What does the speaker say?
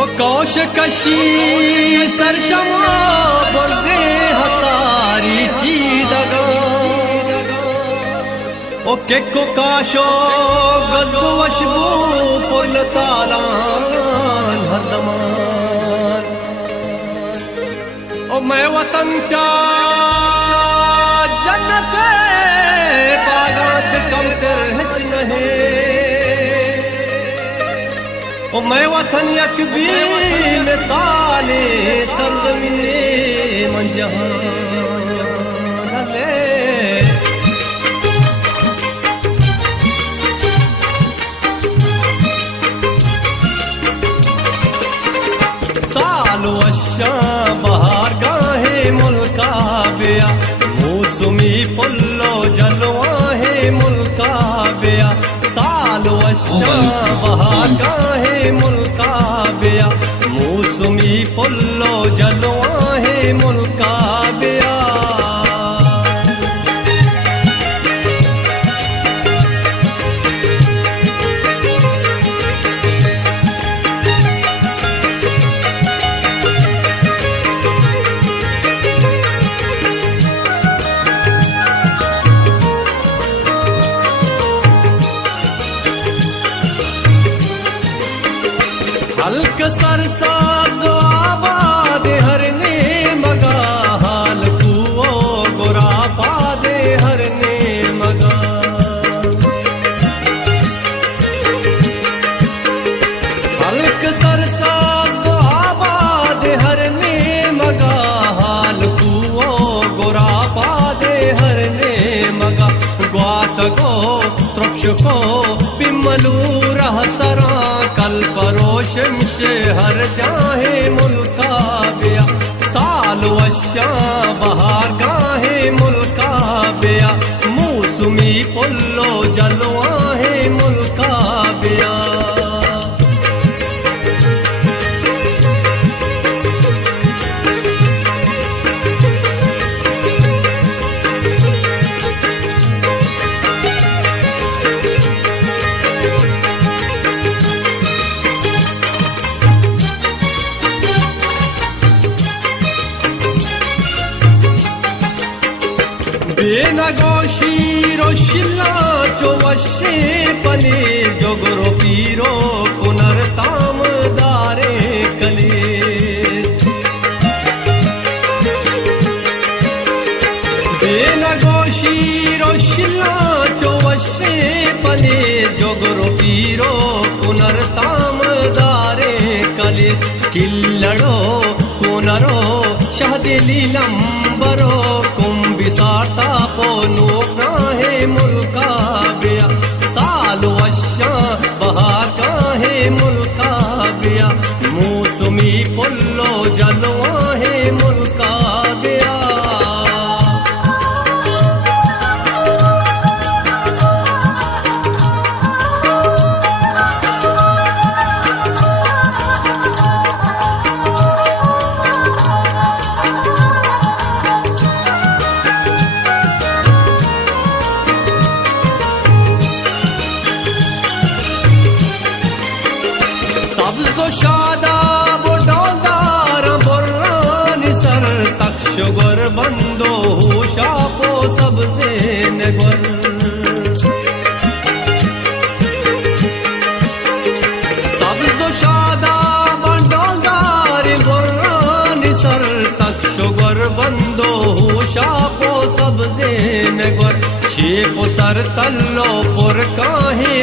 ओ कौश कशी सरशमा बोलदे हसारी चीदगा ओ केको काशो गजो वशबू पुल तालान हरदमान ओ मैं वतन चा जन्नत बागाच कम तेर हिच नहे ओ मैं वतन यकबी मिसाले सरजमीने मन जहान ले सालो अशा बहार गाहे मुल्का बेया मौसमी पुल्लो जलवा है मुल्का बेया सालो अशा बहार गाहे मुल्का बेया मौसमी पुल्लो जलवा है मुल्का बेया हल्क सरसाब जो आबाद हरने मगा हाल कुओ गुरा पादे हरने मगा हल्क सरसाब जो आबाद हरने मगा हाल कुओ गुरा पादे हरने मगा ग्वात गो त्रुप्श को पिमलू रह सरा कल परोशम से हर जाहे मुल्का बेया साल वशा बहार गाहे मुल्का बेया मौसमी पुल्लो जलवा है मुल्का बेया बेनगोशी रोशिला चौवशे पने जोगरो पीरो पुनर्ताम दारे कले बेनगोशी रोशिला चौवशे पने जोगरो पीरो पुनर्ताम दारे कले किल्लड़ो कोनरो शहदिली लंबरो बिसाता पो नोकना है मुल्का बेया सालो अशा बहार का है मुल्का बेया मौसमी पुल्लो जलवा है मुल्का बेया सब्ज़ो शादा बोडोलदार बुर्रान सर तक्षगुर बंदो शापो सबसे नगर सब्ज़ो शादा बोडोलदार बुर्रान सर तक्षगुर बंदो शापो सबसे नगर शेपो सर तल्लो पुर काहे